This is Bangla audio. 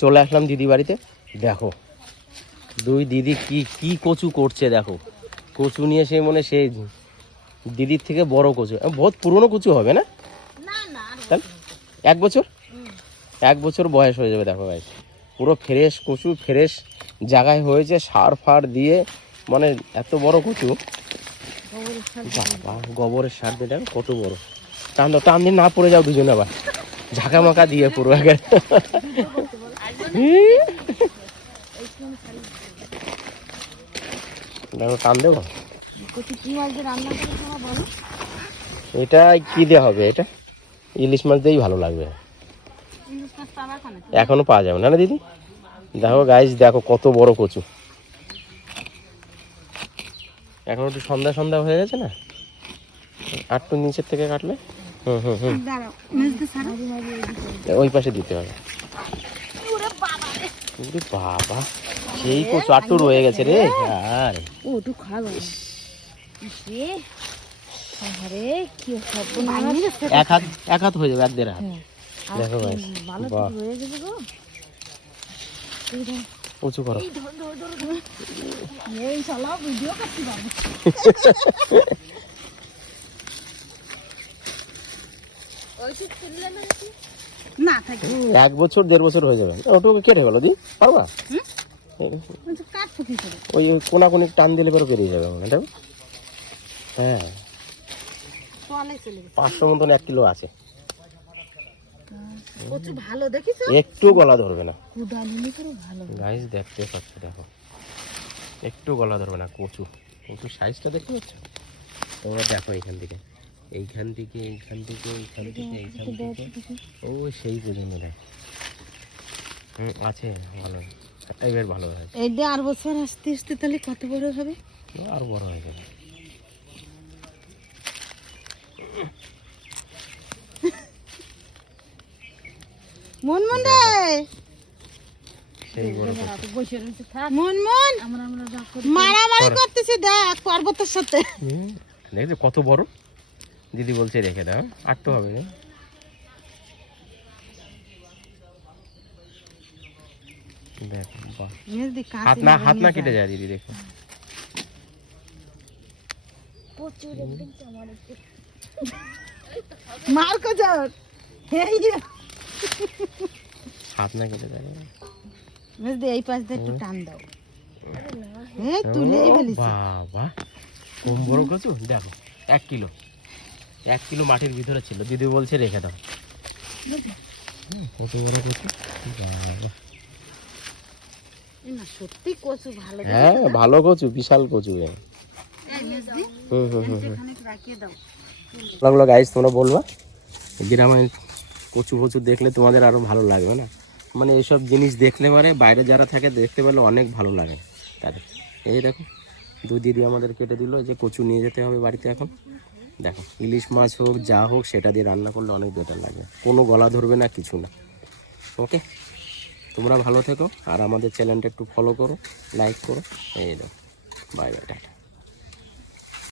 চলে আসলাম দিদি বাড়িতে। দেখো দুই দিদি কি কি কচু করছে দেখো। কচু নিয়ে সে মনে সে দিদির থেকে বড় কচু। বহুত পুরনো কচু হবে না? তাহলে এক বছর? এক বছর বয়স হয়ে যাবে দেখো ভাই পুরো ফ্রেশ কচু ফ্রেশ জায়গায় হয়েছে সার ফার দিয়ে মানে এত বড় কচু। বাবা গোবরের সার দিয়ে দেখো কত বড়। টান দাও টান দিয়ে না পড়ে যাও দুজনে আবার। ঝাঁকা মাকা দিয়ে পুরো আগে দেখো টান দেবো? এটা কি হবে এটা? ইলিশ মাছ দিয়েই ভালো লাগবে। এখনও পাওয়া যাবে না না দিদি? দেখো গাইজ দেখো কত বড় কচু। এখন একটু সন্ধ্যা সন্ধ্যা হয়ে গেছে না? আটটু নিচের থেকে কাটলে? হুম হুম হুম। ওই পাশে দিতে হবে। বাবা সেই কচু আটটু রয়ে গেছে রে। আরে ও তুই খাবে আরে কি সব এক হাত এক হাত হয়ে যাবে এক দেড় হাত। দেখো ভাই ভালো হয়ে যাবে গো। উঁচু করো। এই ধর ধর না থাকে। এক বছর দেড় বছর হয়ে যাবে। ওটুকু কেটে গেলো দি পারবা? ওই কোনা কোনি টান দিলে পরে বেরিয়ে যাবে মনে হয়, পাঁচশো মতন এক কিলো আছে। কচু ভালো দেখিস? একটু গলা ধরবে না। গাইস দেখতে পাচ্ছ দেখো। একটু গলা ধরবে না কচু। কচু সাইজটা দেখতে পাচ্ছ? তোমরা দেখো এখান থেকে। এইখান থেকে এইখান থেকে এইখান থেকে এইখান থেকে। ও সেই পর্যন্ত দেখ হুম আছে ভালো। এবার ভালো হয়েছে। এই দিয়ে আর বছর আসতে আসতে তাহলে কত বড় হবে? আরও বড় হয়ে যাবে। মন মন রে! সেই বড় কচু। মন মন মারামারি করতেছে দেখ পর্বতের সাথে। দেখছ কত বড়? দিদি বলছে রেখে দাও আটটু হবে না। দেখো বাহ। মেজদি হাত না হাত না কেটে যায় দিদি দেখো। মার যাও এই হাত না কেটে যায়। মেজদি এই পাশ দিয়ে একটু টান দাও। এই তুলেই ফেলিস বাবা। কম বড় কচু? দেখো এক কিলো। এক কিলো মাটির ভিতরে ছিল। দিদি বলছে রেখে দাও। কত বড় কচু? সত্যি কচু ভালো হ্যাঁ ভালো কচু বিশাল কচু। হুম হুম হুম হুম। এখানে রাখিয়ে দাও। লাগল গাইস তোমরা বলবা? গ্রামে কচু কচু দেখলে তোমাদের আরও ভালো লাগবে না? মানে এইসব জিনিস দেখলে পরে বাইরে যারা থাকে দেখতে পেলে অনেক ভালো লাগে। তাদের। এই দেখো দুই দিদি আমাদের কেটে দিল যে কচু নিয়ে যেতে হবে বাড়িতে এখন। দেখো, ইলিশ মাছ হোক, যা হোক, সেটা দিয়ে রান্না করলে অনেক বেটার লাগে। কোনো গলা ধরবে না, কিছু না। ওকে তোমরা ভালো থেকো, আর আমাদের চ্যানেলটা একটু ফলো করো লাইক করো। এই দেখো। Bye bye tata.